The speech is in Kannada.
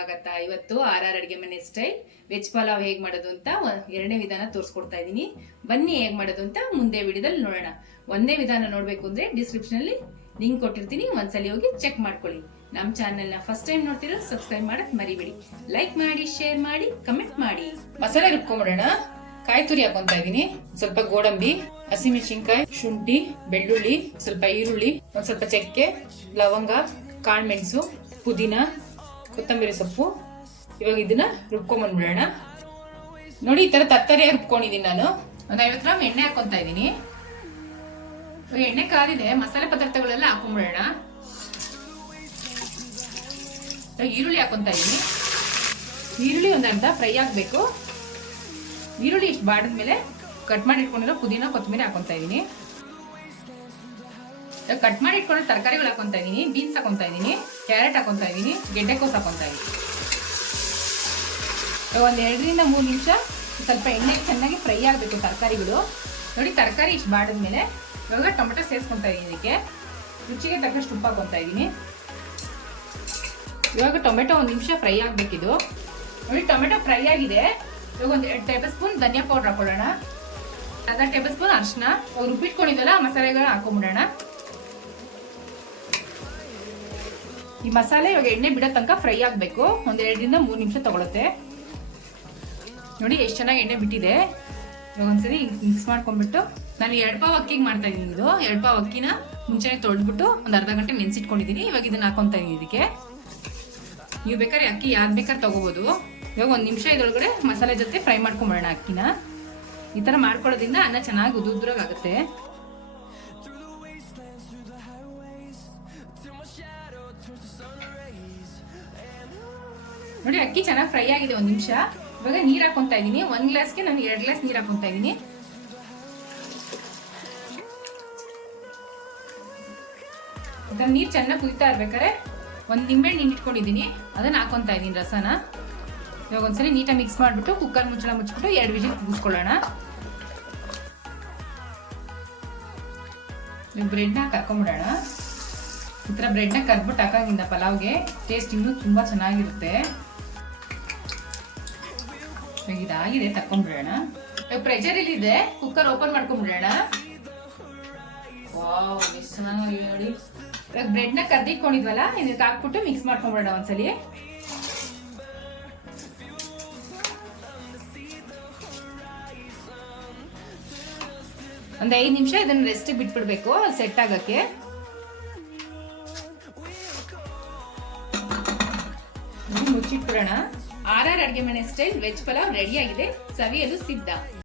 ಸ್ವಾಗತ. ಇವತ್ತು RR ಅಡಿಗೆ ಮನೆ ಸ್ಟೈಲ್ ವೆಜ್ ಪಲಾವ್ ಹೇಗ್ ಮಾಡೋದು ಅಂತ ಎರಡನೇ ವಿಧಾನ ತೋರಿಸ್ಕೊಡ್ತಾ ಇದೀನಿ. ಬನ್ನಿ ಹೇಗ್ ಮಾಡೋದು ಅಂತ ಮುಂದೆ ವಿಡಿಯೋದಲ್ಲಿ ನೋಡೋಣ. ಒಂದೇ ವಿಧಾನ ನೋಡ್ಬೇಕು ಅಂದ್ರೆ ಡಿಸ್ಕ್ರಿಪ್ಷನ್ ಅಲ್ಲಿ ಲಿಂಕ್ ಕೊಟ್ಟಿರ್ತೀನಿ, ಒಂದ್ಸಲಿ ಹೋಗಿ ಚೆಕ್ ಮಾಡ್ಕೊಳ್ಳಿ. ನಮ್ಮ ಚಾನೆಲ್ ನ ಫಸ್ಟ್ ಟೈಮ್ ನೋಡ್ತಿರೋ ಸಬ್ಸ್ಕ್ರೈಬ್ ಮಾಡಕ್ ಮರಿಬೇಡಿ. ಲೈಕ್ ಮಾಡಿ, ಶೇರ್ ಮಾಡಿ, ಕಮೆಂಟ್ ಮಾಡಿ. ಮಸಾಲೆ ರುಬ್ಕೊಂಡ್ಬಿಡೋಣ. ಕಾಯಿ ತುರಿ ಹಾಕೊಂತ ಇದೀನಿ, ಸ್ವಲ್ಪ ಗೋಡಂಬಿ, ಹಸಿಮೆಣಸಿನಕಾಯಿ, ಶುಂಠಿ, ಬೆಳ್ಳುಳ್ಳಿ, ಸ್ವಲ್ಪ ಈರುಳ್ಳಿ, ಒಂದ್ ಸ್ವಲ್ಪ ಚಕ್ಕೆ, ಲವಂಗ, ಕಾಳುಮೆಣಸು, ಪುದೀನ, ಕೊತ್ತಂಬರಿ ಸೊಪ್ಪು. ಇವಾಗ ಇದನ್ನ ರುಬ್ಕೊಂಡ್ಬಂದ್ಬಿಡೋಣ. ನೋಡಿ, ಈ ತರ ತತ್ತರಿಯಾಗಿ ರುಬ್ಕೊಂಡಿದೀನಿ ನಾನು. ಒಂದ್ 50 ಗ್ರಾಮ್ ಎಣ್ಣೆ ಹಾಕೊಂತ ಇದೀನಿ. ಎಣ್ಣೆ ಕಾದಿದೆ, ಮಸಾಲೆ ಪದಾರ್ಥಗಳೆಲ್ಲ ಹಾಕೊಂಡ್ಬಿಡೋಣ. ಈರುಳ್ಳಿ ಹಾಕೊಂತ ಇದೀನಿ. ಈರುಳ್ಳಿ ಒಂದ್ ಅರ್ಧ ಫ್ರೈ ಆಗ್ಬೇಕು. ಈರುಳ್ಳಿ ಇಷ್ಟು ಬಾಡಿದ್ಮೇಲೆ ಕಟ್ ಮಾಡಿ ಇಟ್ಕೊಂಡಿರೋ ಪುದೀನ, ಕೊತ್ತಂಬರಿ ಹಾಕೊಂತ ಇದೀನಿ. ಕಟ್ ಮಾಡಿ ಇಟ್ಕೊಂಡಿರೋ ತರಕಾರಿಗಳು ಹಾಕೊಂತ ಇದೀನಿ. ಬೀನ್ಸ್ ಹಾಕೊಂತ ಇದೀನಿ, ಕ್ಯಾರೆಟ್ ಹಾಕೊಂತ ಇದೀನಿ, ಗೆಡ್ಡೆಕೋಸು ಹಾಕೊಂತ ಇದೀನಿ. ಒಂದ್ 2 ರಿಂದ 3 ನಿಮಿಷ ಸ್ವಲ್ಪ ಎಣ್ಣೆ ಚೆನ್ನಾಗಿ ಫ್ರೈ ಆಗಬೇಕು ತರಕಾರಿಗಳು. ನೋಡಿ, ತರಕಾರಿ ಇಷ್ಟು ಬಾಡಿದ್ಮೇಲೆ ಇವಾಗ ಟೊಮೆಟೊ ಸೇರಿಸ್ಕೊಂತ ಇದೀನಿ. ಇದಕ್ಕೆ ರುಚಿಗೆ ತಕ್ಕಷ್ಟು ಉಪ್ಪು ಹಾಕೊಂತ ಇದೀನಿ. ಇವಾಗ ಟೊಮೆಟೊ 1 ನಿಮಿಷ ಫ್ರೈ ಆಗ್ಬೇಕಿದು. ನೋಡಿ, ಟೊಮೆಟೊ ಫ್ರೈ ಆಗಿದೆ. ಇವಾಗ ಒಂದು 2 ಟೇಬಲ್ ಸ್ಪೂನ್ ಧನಿಯಾ ಪೌಡರ್ ಹಾಕೊಳ್ಳೋಣ. ಅರ್ಧ ಟೇಬಲ್ ಸ್ಪೂನ್ ಅರಿಶಿನ, ರುಬ್ಬಿಟ್ಕೊಂಡಿದ್ದಲ್ಲ ಮಸಾಲೆಗಳನ್ನ ಹಾಕೊಂಡ್ಬಿಡೋಣ. ಈ ಮಸಾಲೆ ಇವಾಗ ಎಣ್ಣೆ ಬಿಡೋ ತನಕ ಫ್ರೈ ಆಗಬೇಕು. ಒಂದು 2 ರಿಂದ 3 ನಿಮಿಷ ತಗೊಳುತ್ತೆ. ನೋಡಿ ಎಷ್ಟು ಚೆನ್ನಾಗಿ ಎಣ್ಣೆ ಬಿಟ್ಟಿದೆ. ಇವಾಗ ಒಂದ್ಸರಿ ಮಿಕ್ಸ್ ಮಾಡ್ಕೊಂಡ್ಬಿಟ್ಟು, ನಾನು 2 ಪಾವ್ ಅಕ್ಕಿಗೆ ಮಾಡ್ತಾ ಇದ್ದೀನಿ. ಇದು 2 ಪಾವ್ ಅಕ್ಕಿನ ಮುಂಚೆನೆ ತೊಳೆದ್ಬಿಟ್ಟು ಒಂದು ಅರ್ಧ ಗಂಟೆ ನೆನೆಸಿಟ್ಕೊಂಡಿದ್ದೀನಿ. ಇವಾಗ ಇದನ್ನ ಹಾಕೊಂತ ಇದೀನಿ ಇದಕ್ಕೆ. ನೀವು ಬೇಕಾದ್ರೆ ಅಕ್ಕಿ ಯಾವ್ದು ಬೇಕಾದ್ರೆ ತಗೋಬಹುದು. ಇವಾಗ 1 ನಿಮಿಷ ಇದ್ರೊಳಗಡೆ ಮಸಾಲೆ ಜೊತೆ ಫ್ರೈ ಮಾಡ್ಕೊಂಡ್ಬಿಡೋಣ ಅಕ್ಕಿನ. ಈ ತರ ಮಾಡ್ಕೊಳ್ಳೋದ್ರಿಂದ ಅನ್ನ ಚೆನ್ನಾಗಿ ಉದುರಾಗುತ್ತೆ. ನೋಡಿ, ಅಕ್ಕಿ ಚೆನ್ನಾಗಿ ಫ್ರೈ ಆಗಿದೆ. 1 ನಿಮಿಷ. ಇವಾಗ ನೀರ್ ಹಾಕೊಂತ ಇದೀನಿ. 1 ಗ್ಲಾಸ್ಗೆ ನಾನು 2 ಗ್ಲಾಸ್ ನೀರ್ ಹಾಕೊಂತ ಇದೀನಿ. ನೀರ್ ಚೆನ್ನಾಗಿ ಕುದಿತಾ ಇರ್ಬೇಕಾದ್ರೆ 1 ನಿಂಬೆಹಣ್ಣು ಇಟ್ಕೊಂಡಿದೀನಿ, ಅದನ್ನ ಹಾಕೊಂತ ಇದೀನಿ ರಸನ. ಇವಾಗ ಒಂದ್ಸರಿ ನೀಟಾಗಿ ಮಿಕ್ಸ್ ಮಾಡ್ಬಿಟ್ಟು ಕುಕ್ಕರ್ ಮುಚ್ಚಿಬಿಟ್ಟು 2 ವಿಜಿಲ್ ಕೂಗಿಸ್ಕೊಳ್ಳೋಣ. ಬ್ರೆಡ್ನ ಕರ್ಕೊಂಡ್ಬಿಡೋಣ. ಈ ತರ ಬ್ರೆಡ್ನ ಕರ್ಬಿಟ್ಟು ಹಾಕೋದ್ರಿಂದ ಪಲಾವ್ಗೆ ಟೇಸ್ಟ್ ಇನ್ನೂ ತುಂಬಾ ಚೆನ್ನಾಗಿರುತ್ತೆ. ಇದಾಗಿದೆ, ತಕೊಂಡ್ಬಿಡೋಣ. ಪ್ರೆಷರ್ ಇಲ್ಲಿದೆ, ಕುಕ್ಕರ್ ಓಪನ್ ಮಾಡ್ಕೊಂಡ್ಬಿಡೋಣ. ವಾವ್, ಎಷ್ಟು ಚೆನ್ನಾಗಿದೆ ನೋಡಿ. ಇವಾಗ ಬ್ರೆಡ್ನ ಕರ್ದಿಟ್ಕೊಂಡಿದ್ವಲ್ಲ, ಇದಕ್ಕೆ ಹಾಕ್ಬಿಟ್ಟು ಮಿಕ್ಸ್ ಮಾಡ್ಕೊಂಡ್ಬಿಡೋಣ ಒಂದ್ಸಲಿ. ಒಂದು 5 ನಿಮಿಷ ಇದನ್ನ ರೆಸ್ಟ್ ಬಿಟ್ಬಿಡ್ಬೇಕು ಸೆಟ್ ಆಗಕ್ಕೆ. ಮುಚ್ಚಿಟ್ಬಿಡೋಣ. RR ಅಡಿಗೆ ಮನೆ ಸ್ಟೈಲ್ ವೆಜ್ ಪಲಾವ್ ರೆಡಿ ಆಗಿದೆ. ಸವಿಯಲು ಸಿದ್ಧ.